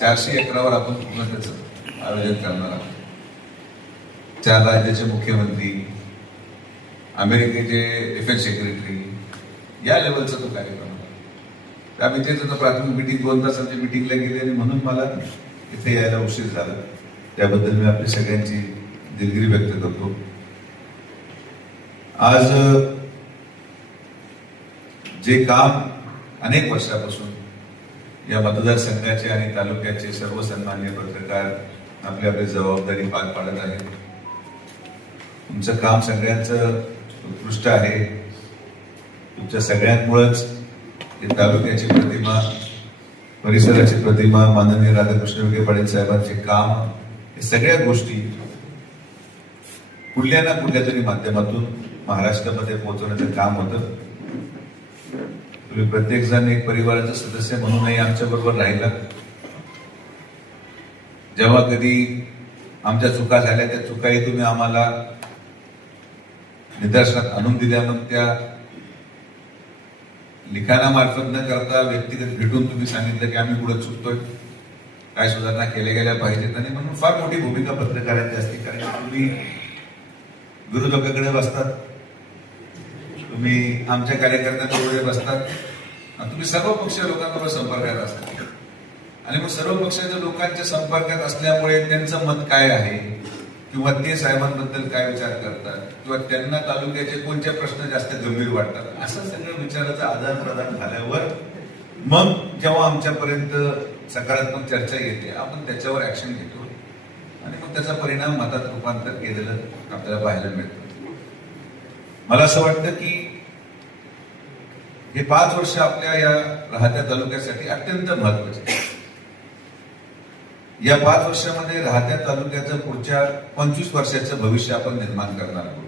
चारशे एकरावर आपण पूर्ण त्याचं आयोजन करणार आहोत. चार राज्याचे मुख्यमंत्री अमेरिकेचे डिफेन्स सेक्रेटरी या लेवलचा तो कार्यक्रम आहे. आम्ही तेच प्राथमिक मिटिंग दोन तासांच्या मिटिंगला गेली आणि म्हणून मला इथे यायला उशीर झाला. त्याबद्दल मी आपली सगळ्यांची दिलगिरी व्यक्त करतो. आज जे काम अनेक वर्षापासून या मतदारसंघाचे आणि तालुक्याचे सर्व सन्मान्य पत्रकार आपली आपली जबाबदारी पार पाडत आहेत. तुमचं काम सगळ्यांचं उत्कृष्ट आहे. तुमच्या सगळ्यांमुळंच हे तालुक्याची प्रतिमा परिसराची प्रतिमा माननीय राधाकृष्ण विखे पाटील साहेबांचे काम हे सगळ्या गोष्टी कुठल्या ना कुठल्या तरी माध्यमातून महाराष्ट्रामध्ये पोहोचवण्याचं काम होतं. तुम्ही प्रत्येक जण एक परिवाराचा सदस्य म्हणूनही आमच्या बरोबर राहिला. जेव्हा कधी आमच्या चुका झाल्या त्या चुकाही तुम्ही आम्हाला निदर्शनात आणून दिल्या. मग त्या लिखाणामार्फत न करता व्यक्तिगत भेटून तुम्ही सांगितलं की आम्ही पुढे चुकतोय. काय सुधारणा केल्या गेल्या पाहिजेत आणि म्हणून फार मोठी भूमिका पत्रकारांची असते. कारण की तुम्ही विरोधकाकडे बसतात. तुम्ही आमच्या कार्यकर्त्यांबरोबर बसतात. तुम्ही सर्व पक्षीय लोकांबरोबर संपर्कात असतात आणि मग सर्व पक्षाच्या लोकांच्या संपर्कात असल्यामुळे त्यांचं मत काय आहे? किंवा ते साहेबांबद्दल काय विचार करतात? किंवा त्यांना तालुक्याचे कोणते प्रश्न जास्त गंभीर वाटतात? असं सगळं विचाराचं आदान प्रदान झाल्यावर मग जेव्हा आमच्यापर्यंत सकारात्मक चर्चा येते आपण त्याच्यावर ऍक्शन घेतो. आणि मग त्याचा परिणाम मतात रूपांतर केलेलं आपल्याला पाहायला मिळतं. मला असं वाटतं की हे पाच वर्ष आपल्या या राहत्या तालुक्यासाठी अत्यंत महत्त्वाचे या पाच वर्षामध्ये राहत्या तालुक्याचं पुढच्या पंचवीस वर्षाचं भविष्य आपण निर्माण करणार आहोत.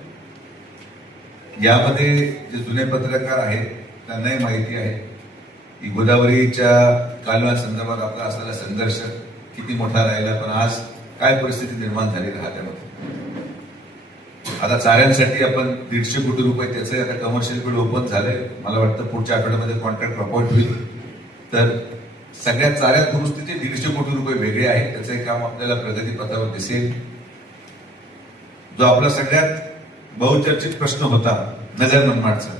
यामध्ये जे जुने पत्रकार आहेत त्यांनाही माहिती आहे की गोदावरीच्या कालव्यासंदर्भात आपला असलेला संघर्ष किती मोठा राहिला पण आज काय परिस्थिती निर्माण झाली राहत्यामध्ये. आता चाऱ्यांसाठी आपण दीडशे कोटी रुपये त्याचे आता कमर्शियल बिल ओपन झाले. मला वाटतं पुढच्या आठवड्यामध्ये कॉन्ट्रॅक्ट अपॉइंट होईल. तर सगळ्या चाऱ्या दुरुस्तीचे दीडशे कोटी रुपये वेगळे आहेत. त्याचे काम आपल्याला प्रगतीपथावर दिसेल. जो आपला सगळ्यात बहुचर्चित प्रश्न होता नगर मनमाडचा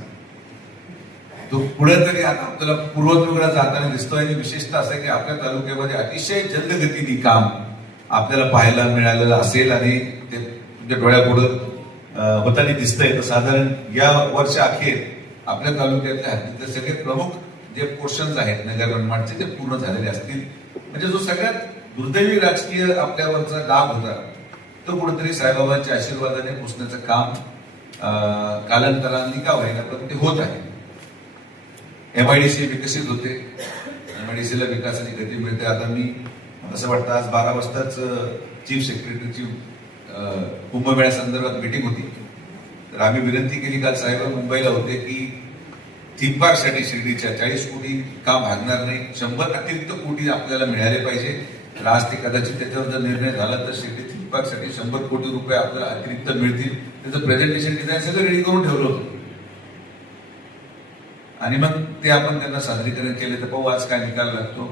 तो पुढे तरी आता आपल्याला पूर्वत्वेकडे जाताना दिसतोय आणि विशेषतः असं की आपल्या तालुक्यामध्ये अतिशय जलदगतीने काम आपल्याला पाहायला मिळालेलं असेल आणि ते तुमच्या डोळ्यापुढं होताना दिसतंय. तर साधारण या वर्ष अखेर आपल्या तालुक्यातल्या हद्दीतले सगळे प्रमुख जे पोर्शन्स आहेत नगर मनमाडचे ते पूर्ण झालेले असतील म्हणजे जो सगळ्यात दुर्दैवी राजकीय आपल्यावरचा डाग होता तो कुठेतरी साईबाबांच्या आशीर्वादाने पुसण्याचं काम कालांतराने का होईना पण ते होत आहे. एमआयडीसी विकसित होते. एमआयडीसीला विकासाची गती मिळते. आता मी असं वाटतं आज बारा वाजताच चीफ सेक्रेटरीची कुंभमेळ्या संदर्भात मिटिंग होती. तर आम्ही विनंती केली काल साहेब मुंबईला होते की थीम पार्कसाठी शिर्डीच्या चाळीस कोटी का भागणार नाही? शंभर अतिरिक्त कोटी आपल्याला मिळाले पाहिजे. तर आज ते कदाचित त्याच्यावर जर निर्णय झाला तर शिर्डी थीम पार्कसाठी शंभर कोटी रुपये आपल्याला अतिरिक्त मिळतील. त्याचं प्रेझेंटेशन डिझाईन सगळं रेडी करून ठेवलं होतं. आणि मग ते आपण त्यांना सादरीकरण केले. तर पाहू आज काय निकाल लागतो.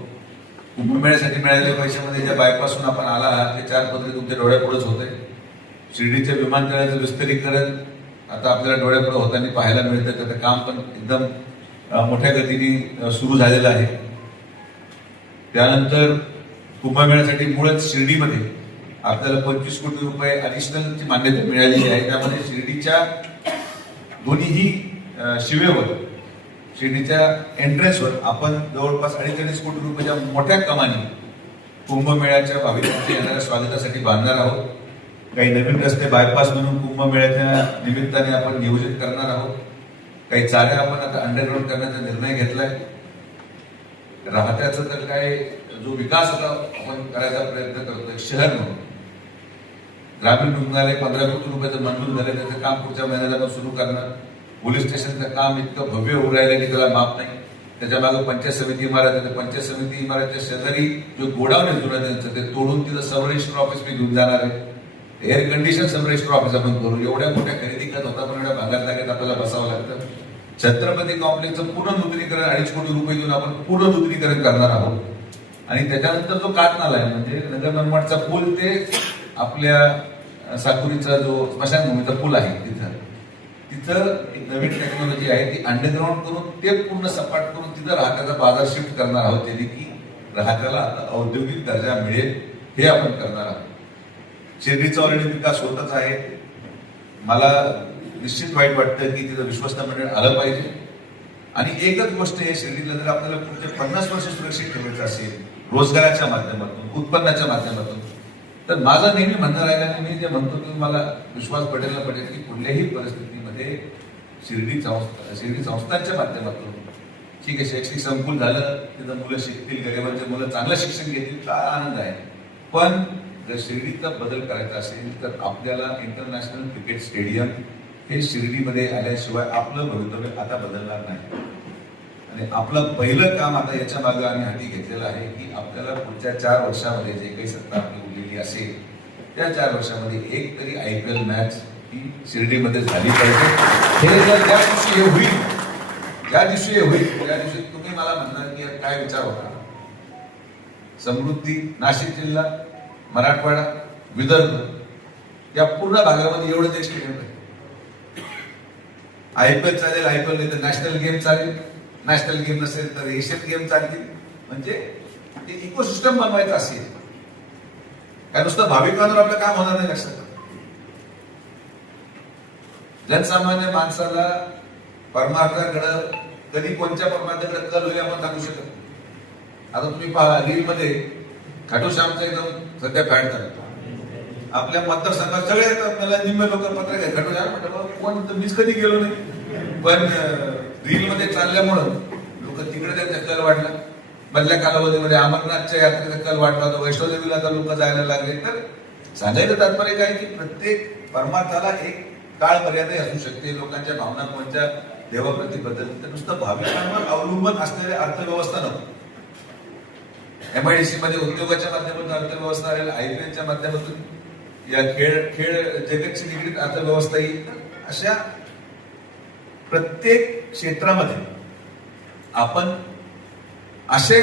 कुंभमेळ्यासाठी मिळालेल्या पैशामध्ये ज्या बायपासून आपण आला आहात ते चार पदरी तुमच्या डोळ्यापुढेच होते शिर्डीच्या विमानतळाचं विस्तरीकरण आता आपल्याला डोळ्यापुढे होताना पाहायला मिळतं त्याचं काम पण एकदम मोठ्या गतीने सुरू झालेलं आहे. त्यानंतर कुंभमेळ्यासाठी मुळच शिर्डीमध्ये आपल्याला पंचवीस कोटी रुपये अडिशनलची मान्यता मिळालेली आहे. त्यामध्ये शिर्डीच्या दोन्हीही शिवेवर शिर्डीच्या एंट्रन्सवर आपण जवळपास अडीच अडीच कोटी रुपयाच्या मोठ्या कमानी कुंभमेळ्याच्या भाविकांच्या येणाऱ्या स्वागतासाठी बांधणार आहोत. काही नवीन रस्ते बायपास म्हणून कुंभमेळ्याच्या निमित्ताने आपण नियोजित करणार आहोत. काही चाऱ्या आपण आता अंडरग्राऊंड करण्याचा निर्णय घेतलाय. राहत्याचा तर काय जो विकास आता आपण करायचा प्रयत्न करतोय शहर म्हणून. ग्रामीण रुग्णालय पंधरा कोटी रुपयाचं मंजूर झालं त्याचं काम पुढच्या महिन्यात आपण सुरू करणार. पोलीस स्टेशनचं काम इतकं भव्य होऊ राहिलं की त्याला माप नाही. त्याच्यामागे पंचायत समिती इमारत आहे पंचायत समिती इमारतच्या शेजारी जो गोडाऊन आहे जुना त्यांचं ते तोडून तिथं सब ऑफिस मी घेऊन जाणार आहे. एअर कंडिशन सब ऑफिस आपण करू एवढ्या मोठ्या खरेदी करत होता पण एवढ्या भागात जागेत आपल्याला बसावं लागतं. छत्रपती कॉम्प्लेक्सचं पूर्ण नूतनीकरण अडीच कोटी रुपये देऊन आपण पूर्ण नूतनीकरण करणार आहोत. आणि त्याच्यानंतर जो कातनाला आहे म्हणजे नगर मनमाडचा पूल ते आपल्या साकुरीचा जो स्मशानभूमीचा पूल आहे तिथं. तिथं एक नवीन टेक्नॉलॉजी आहे ती अंडरग्राऊंड करून ते पूर्ण सपाट करून तिथं राहत्याचा बाजार शिफ्ट करणार आहोत त्याने की राहत्याला आता औद्योगिक दर्जा मिळेल हे आपण करणार आहोत. शिर्डीचा ऑलरेडी विकास होतच आहे. मला निश्चित वाईट वाटतं की तिथं विश्वस्त मंडळ आलं पाहिजे. आणि एकच गोष्ट आहे शिर्डीला जर आपल्याला पुढचे पन्नास वर्ष सुरक्षित ठेवायचं असेल रोजगाराच्या माध्यमातून उत्पन्नाच्या माध्यमातून तर माझं नेहमी म्हणणं राहिलं मी जे म्हणतो की मला विश्वास पटेल पटेल की कुठल्याही परिस्थितीमध्ये शिर्डी संस्था शिर्डी संस्थांच्या माध्यमातून ठीक आहे शैक्षणिक संकुल झालं तिथं मुलं शिकतील गरिबांचे मुलं चांगलं शिक्षण घेतील का आनंद आहे. पण जर शिर्डीतला बदल करायचा असेल तर आपल्याला इंटरनॅशनल क्रिकेट स्टेडियम हे शिर्डीमध्ये आल्याशिवाय आपलं भवितव्य आता बदलणार नाही. आणि आपलं पहिलं काम आता याच्या मागे आम्ही हाती घेतलेलं आहे की आपल्याला पुढच्या चार वर्षामध्ये जे काही सत्ता आपली उरलेली असेल त्या चार वर्षामध्ये एक तरी आय पी एल मॅच ही शिर्डीमध्ये झाली पाहिजे. हे जर ज्या दिवशी हे होईल ज्या दिवशी हे होईल त्या दिवशी तुम्ही मला म्हणणार की काय विचार होता? समृद्धी नाशिक जिल्हा मराठवाडा विदर्भ या पूर्ण भागामध्ये एवढं जे स्टेडियम आहे. आय पी एल चालेल आय पी एल नाही तर नॅशनल गेम चालेल. नॅशनल गेम नसेल तर एशियन गेम चालतील. म्हणजे ते इकोसिस्टम बनवायचं असेल. काय नुसतं भाविकांवर आपलं काम होणार नाही लक्षात. जनसामान्य माणसाला परमार्थाकडं कधी कोणत्या परमार्थाकडे कल होईल आपण सांगू शकत आता तुम्ही पहा रील मध्ये खाटू श्यामचं एकदम सध्या फॅड झालं. आपल्या मतदारसंघात सगळे येतात मला निम्मे लोक पत्र घ्या. खाटू श्याम म्हटलं कोण तर मीच कधी गेलो नाही. पण रील मध्ये चालल्यामुळं लोक तिकडे त्यांचा कल वाढला. मधल्या कालावधीमध्ये अमरनाथच्या यात्रेचा कल वाढला होता. वैष्णोदेवीला आता लोक जायला लागले. तर सांगायचं तात्पर्य काय की प्रत्येक परमार्थाला एक काळ मर्यादा असू शकते. लोकांच्या भावना कोणत्या देवाप्रती बदल. तर नुसतं भाविकांवर अवलंबून असलेली अर्थव्यवस्था नको. एमआयडीसी मध्ये उद्योगाच्या माध्यमातून अर्थव्यवस्था आलेल्या आयपीएलच्या माध्यमातून या खेळ खेळ जगतची निगडीत अर्थव्यवस्था येईल अशा प्रत्येक क्षेत्रामध्ये आपण असे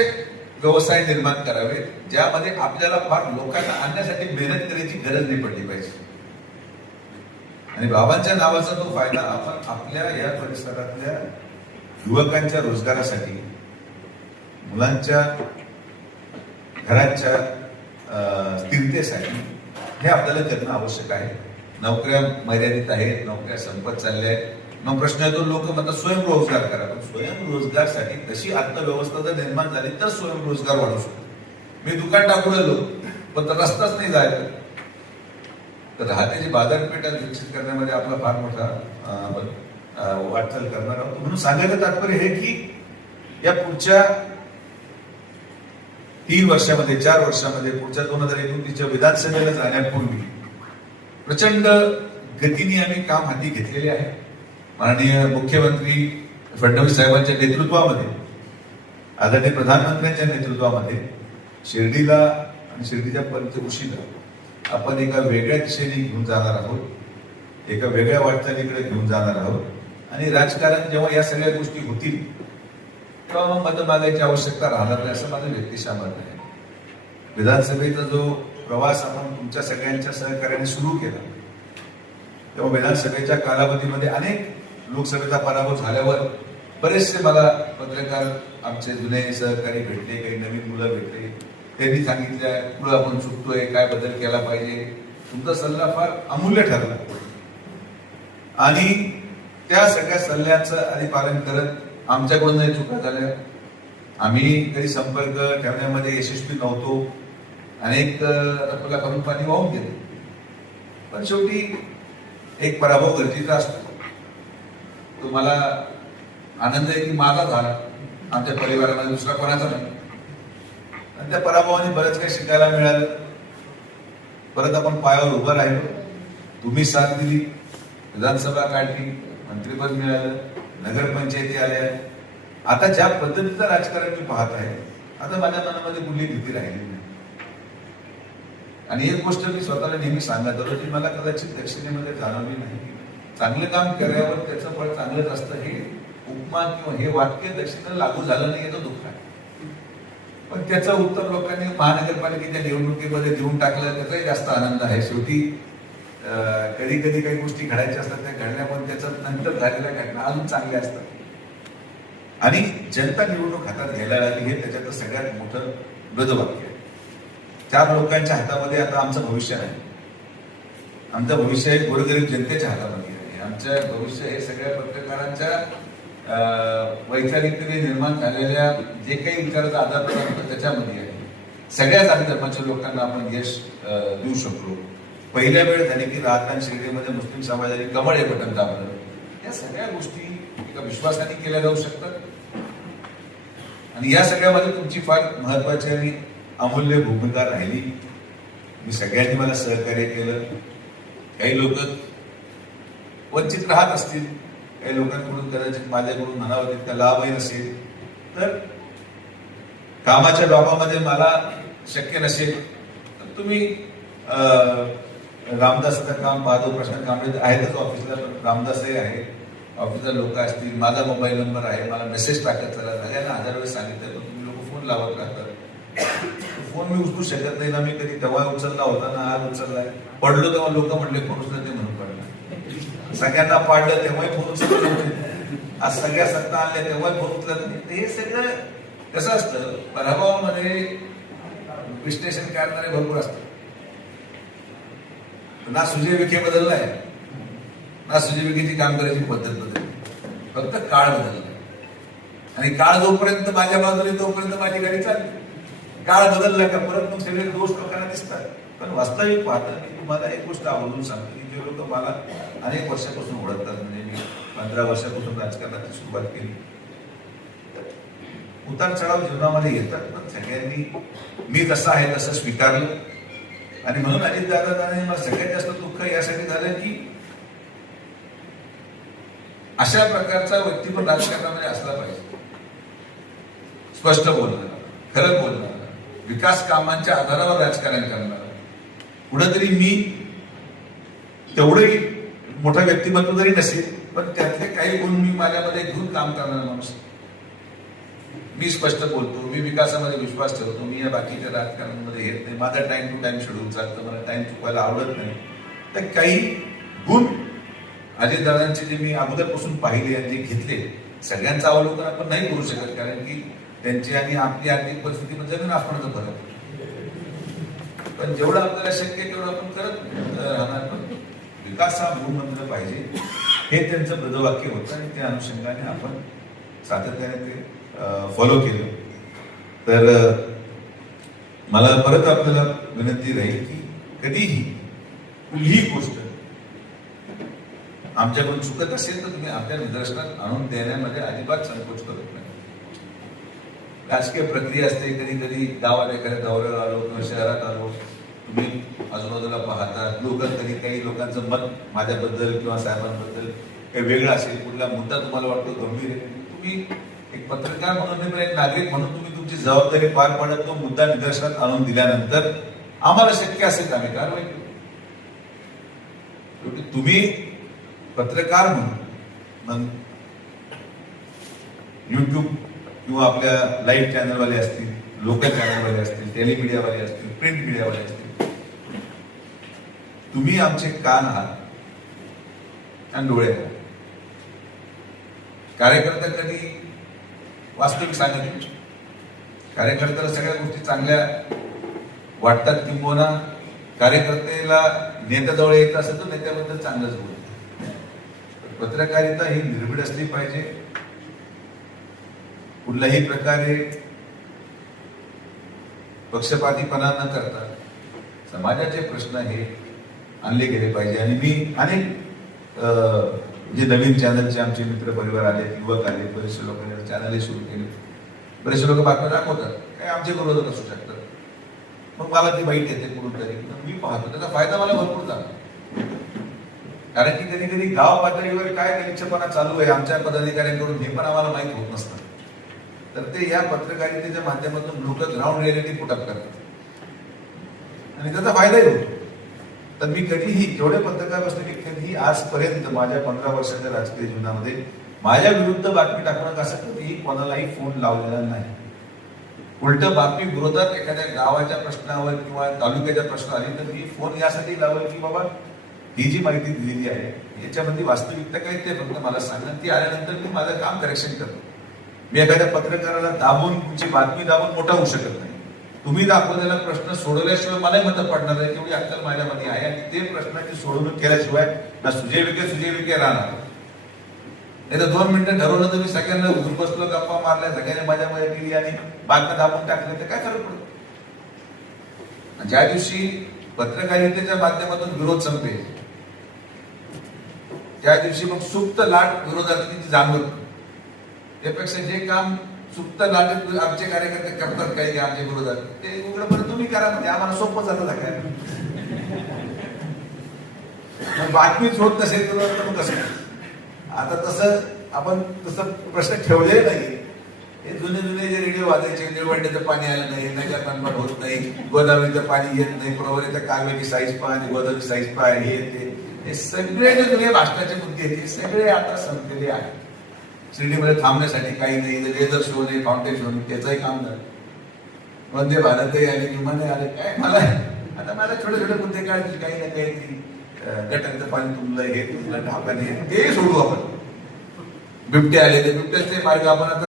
व्यवसाय निर्माण करावेत ज्यामध्ये आपल्याला फार लोकांना आणण्यासाठी मेहनत करायची गरज नाही पडली पाहिजे. आणि बाबांच्या नावाचा तो फायदा आपण आपल्या या परिसरातल्या युवकांच्या रोजगारासाठी मुलांच्या घराच्या स्थिरतेसाठी हे आपल्याला करणं आवश्यक आहे. नोकऱ्या मर्यादित आहेत नोकऱ्या संपत चालल्या आहेत मग प्रश्न येतो लोक म्हणतात स्वयंरोजगार करा. पण स्वयंरोजगारसाठी तशी अर्थव्यवस्था जर निर्माण झाली तर स्वयंरोजगार वाढू शकतो. मी दुकान टाकून आलो पण तर रस्ताच नाही जायला तर राहत्याची बाजारपेठ विकसित करण्यामध्ये आपला फार मोठा वाटचाल करणार आहोत. म्हणून सांगायचं तात्पर्य हे की या पुढच्या तीन वर्षामध्ये चार वर्षामध्ये पुढच्या दोन हजार एकोणतीसच्या विधानसभेला जाण्यापूर्वी प्रचंड गतीने आम्ही काम हाती घेतलेले आहे. माननीय मुख्यमंत्री फडणवीस साहेबांच्या नेतृत्वामध्ये आदरणीय प्रधानमंत्र्यांच्या नेतृत्वामध्ये शिर्डीला आणि शिर्डीच्या पंचकृषीला आपण एका वेगळ्या दिशेने घेऊन जाणार आहोत. एका वेगळ्या वाटचालीकडे घेऊन जाणार आहोत. आणि राजकारण जेव्हा या सगळ्या गोष्टी होतील किंवा मग मतं मागायची आवश्यकता राहणार नाही असं माझं व्यक्तिशा मत आहे. विधानसभेचा जो प्रवास आपण तुमच्या सगळ्यांच्या सहकार्याने सुरू केला तेव्हा विधानसभेच्या कालावधीमध्ये अनेक लोकसभेचा पराभव झाल्यावर बरेचसे मला पत्रकार आमचे जुने सहकारी भेटले काही नवीन मुलं भेटले. त्यांनी सांगितलं कुठं आपण चुकतोय काय बदल केला पाहिजे? तुमचा सल्ला फार अमूल्य ठरला. आणि त्या सगळ्या सल्ल्याचं आधी पालन करत आमच्याकडून चुका झाल्या. आम्ही तरी संपर्क ठेवण्यामध्ये यशस्वी नव्हतो. अनेक तुला करून पाणी वाहून गेले. पण शेवटी एक पराभव गरजेचा असतो. तुम्हाला आनंद आहे की माझा झाला. आमच्या परिवारामध्ये दुसरा कोणाचा नाही. आणि त्या पराभवाने बरंच काही शिकायला मिळालं. परत आपण पायावर उभं राहिलो. तुम्ही साथ दिली. विधानसभा काढली. मंत्रिपद मिळालं. नगरपंचायती आल्या. आता ज्या पद्धतीचं राजकारण मी पाहत आहे आता माझ्या मनामध्ये कुठली भीती राहिली नाही. आणि एक गोष्ट मी स्वतःला नेहमी सांगत होतो की मला कदाचित दक्षिणेमध्ये जाणवली नाही. चांगलं काम केल्यावर त्याचं फळ चांगलंच असतं. हे उपमा किंवा हे वाक्य दक्षिणेला लागू झालं नाही याचं दुःख आहे. पण त्याचं उत्तर लोकांनी महानगरपालिकेच्या निवडणुकीमध्ये देऊन टाकलं त्याचाही जास्त आनंद आहे. शेवटी कधी कधी काही गोष्टी घडायच्या असतात त्या घडल्या पण त्याच्या नंतर झालेल्या घटना अजून चांगल्या असतात. आणि जनता निवडणूक हातात घ्यायला लागली हे त्याच्यात सगळ्यात मोठं ब्रजवाक्य आहे. चार लोकांच्या हातामध्ये आता आमचं भविष्य आहे. आमचं भविष्य हे गोरगरीब जनतेच्या हातामध्ये आहे. आमचं भविष्य हे सगळ्या पत्रकारांच्या अं, वैचारिकतेने निर्माण झालेल्या जे काही विचाराचा आधार प्रदान होतो त्याच्यामध्ये आहे. सगळ्या जाती धर्माच्या लोकांना आपण यश देऊ शकलो. पहिल्या वेळ झाली की राहतान शिर्डीमध्ये मुस्लिम समाजाने कमळ हे बटन दाबलं. या सगळ्या गोष्टी एका विश्वासाने केल्या जाऊ शकतात. आणि या सगळ्यामध्ये तुमची फार महत्वाची आणि अमूल्य भूमिका राहिली. मी सगळ्यांनी मला सहकार्य केलं. काही लोक वंचित राहत असतील काही लोकांकडून कदाचित माझ्याकडून म्हणावं तितका लाभही नसेल. तर कामाच्या बाबामध्ये मला शक्य नसेल. तर तुम्ही रामदास काम बहादूर प्रश्न कांबळे आहेतच ऑफिसला रामदासही आहे. ऑफिसला लोक असतील माझा मोबाईल नंबर आहे मला मेसेज टाकत चला. सगळ्यांना हजार वेळेस सांगितलं पण तुम्ही लोक फोन लावत राहतात. फोन मी उचलू शकत नाही ना मी कधी. तेव्हा उचलला होता ना आज उचललाय पडलो तेव्हा लोक म्हणले फोन उचलत नाही म्हणून पडला. सगळ्यांना पाडलं तेव्हाही फोन उचलत नाही आज सगळ्या सत्ता आणल्या तेव्हाही फोन उचलत नाही. हे सगळं कसं असतं? पराभवामध्ये विश्लेषण करणारे भरपूर असतात. ना सुजय विखे बदललाय. ना सुजय विखेची काम करायची पद्धत बदलली. फक्त काळ बदलला. आणि काळ जोपर्यंत माझ्या बाजूने तोपर्यंत माझी गाडी चालली. काळ बदलला का परत मग सगळे दोष लोकांना दिसतात. पण वास्तविक पाहता मी तुम्हाला एक गोष्ट आवडून सांगतो की जे लोक मला अनेक वर्षापासून ओळखतात. म्हणजे मी पंधरा वर्षापासून राजकारणाची सुरुवात केली. उतार चढाव जीवनामध्ये येतात. पण सगळ्यांनी मी जसं आहे तसं स्वीकारलं. आणि म्हणून अजित दादा मला सगळ्यात जास्त दुःख यासाठी झालं की अशा प्रकारचा व्यक्ती राजकारणामध्ये असला पाहिजे. स्पष्ट बोलणार खरं बोलणार विकास कामांच्या आधारावर राजकारण करणार कुठंतरी मी तेवढंही मोठं व्यक्तिमत्व जरी नसेल पण त्यातले काही गुण मी माझ्यामध्ये घेऊन काम करणार माणूस मी स्पष्ट बोलतो मी विकासामध्ये विश्वास ठेवतो मी या बाकीच्या राजकारणामध्ये येत नाही. माझा टाइम टू टाइम शेड्यूल चालतं मला टाइम चुकवायला आवडत नाही. तर काही गुण अजितदादांचे जे मी अगोदरपासून पाहिले आणि जे घेतले सगळ्यांचं अवलोकन आपण नाही करू शकत कारण की त्यांची आणि आपली आर्थिक परिस्थिती पण जमीन आसमानाचा फरक पण जेवढं आपल्याला शक्य तेवढं आपण करत राहणार. पण विकास हा मूलमंत्र पाहिजे. हे त्यांचं ब्रदवाक्य होतं आणि त्या अनुषंगाने आपण सातत्याने ते फॉलो केलं. तर मला परत आपल्याला विनंती राहील की कधीही कुठलीही गोष्ट आमच्याकडून चुकत असेल तर तुम्ही आपल्या निदर्शनात आणून देण्यामध्ये अजिबात संकोच करत नाही. राजकीय प्रक्रिया असते कधी कधी गावात एखाद्या दौऱ्यावर आलो किंवा शहरात आलो तुम्ही आजूबाजूला पाहता लोक कधी काही लोकांचं मत माझ्याबद्दल किंवा साहेबांबद्दल काही वेगळं असेल कुठला मुद्दा तुम्हाला वाटतो गंभीर आहे तुम्ही एक पत्रकार म्हणून पण एक नागरिक म्हणून तुम्ही तुमची जबाबदारी पार पाडत तो मुद्दा निदर्शनात आणून दिल्यानंतर आम्हाला शक्य असेल आम्ही कारवाई करू. शेवटी तुम्ही पत्रकार म्हणून युट्यूब किंवा आपल्या लाईव्ह चॅनलवाले असतील लोकल चॅनलवाले असतील टेलिमीडियावाले असतील प्रिंट मीडियावाले असतील तुम्ही आमचे कान आहात आणि डोळे आहात कार्यकर्ता कधी वास्तविक सांगत कार्यकर्त्याला सगळ्या गोष्टी चांगल्या वाटतात किंबहुना कार्यकर्त्याला नेत्याजवळ येत असेल तर नेत्याबद्दल चांगलंच बोलत पत्रकारिता ही निर्भीड असली पाहिजे. कुठल्याही प्रकारे पक्षपातीपणा न करता समाजाचे प्रश्न हे आणले गेले पाहिजे. आणि मी अनेक जे नवीन चॅनलचे आमचे मित्र परिवार आले युवक आले बरेचसे लोकांनी चॅनलही सुरू केले. बरेचसे लोक बातम्या दाखवतात. काय आमचे विरोधक असू शकतात. मग मला ती वाईट येते कुठून तरी मी पाहतो. त्याचा फायदा मला भरपूर झाला. कारण की कधी कधी गाव पातळीवर काय निरीक्षपणा चालू आहे आमच्या पदाधिकाऱ्यांकडून हे पण आम्हाला माहीत होत नसतं. तर ते या पत्रकारितेच्या माध्यमातून लोक ग्राउंड रियालिटी पुटअप करतात. आणि त्याचा फायदाही होतो. तर मी कधीही जेवढे पत्रकार बसले मी कधीही आजपर्यंत माझ्या पंधरा वर्षाच्या राजकीय जीवनामध्ये माझ्या विरुद्ध बातमी टाकणं असं कधीही कोणालाही फोन लावलेला नाही. उलट बातमी विरोधात एखाद्या गावाच्या प्रश्नावर किंवा तालुक्याच्या प्रश्न आली तर मी फोन यासाठी लावल की बाबा ही जी माहिती दिलेली आहे याच्यामध्ये वास्तविकता काय ते फक्त मला सांगणं. ती आल्यानंतर मी माझं काम करेक्शन करतो. मी एखाद्या पत्रकाराला दाबून तुमची बातमी दाबून मोठा होऊ शकत तुम्ही दाखवलेला प्रश्न सोडवल्याशिवाय मलाही मत पडणार आहे तेवढी अक्कल माझ्यामध्ये आहे. आणि ते प्रश्नाची सोडवणूक केल्याशिवाय ना सुजय विखे सुजय विखे राहणार. नाही तर दोन मिनिटं ठरवलं तर मी सगळ्यांना उभं बसलो गप्पा मारल्या सगळ्यांनी माझ्या मजा केली आणि बातम्या दाबून टाकले तर काय फरक पडतो? ज्या दिवशी पत्रकारितेच्या माध्यमातून विरोध संपेल त्या दिवशी मग सुप्त लाट विरोधातली जाणवत त्यापेक्षा जे काम सुप्त नाटक आमचे कार्यकर्ते करतात काही आमच्या विरोधात? ते उघडपणे तुम्ही करा म्हणजे आम्हाला सोपं जातं सगळ्यांना बातमीच होत नसेल तर मग कसं? आता तसं आपण तसं प्रश्न ठेवले नाही. हे जुने जुने जे रेडिओ वाजायचे निळवंड्याचं पाणी आलं नाही नगर मनमाड होत नाही गोदावरीचं पाणी येत नाही प्रवरीचं कावेरी साईज पहा आणि गोदावरी साईज पाय हे ते हे सगळे जे जुने भाषणाचे मुद्दे आहेत हे सगळे आता संपलेले आहेत. शिर्डीमध्ये थांबण्यासाठी काही नाही लेझर शो नाही फाउंटेन शो नाही त्याचंही काम झालं. वंदे भारतही आले विमाने आले. काय मला? आता मला छोटे छोटे मुद्दे काढतील काही ना काही गटांचं पाणी तुंबलं हे तुंबलं ढाकाने ते सोडू आपण. बिबटे आले ते बिबट्याचे मार्ग आपण आता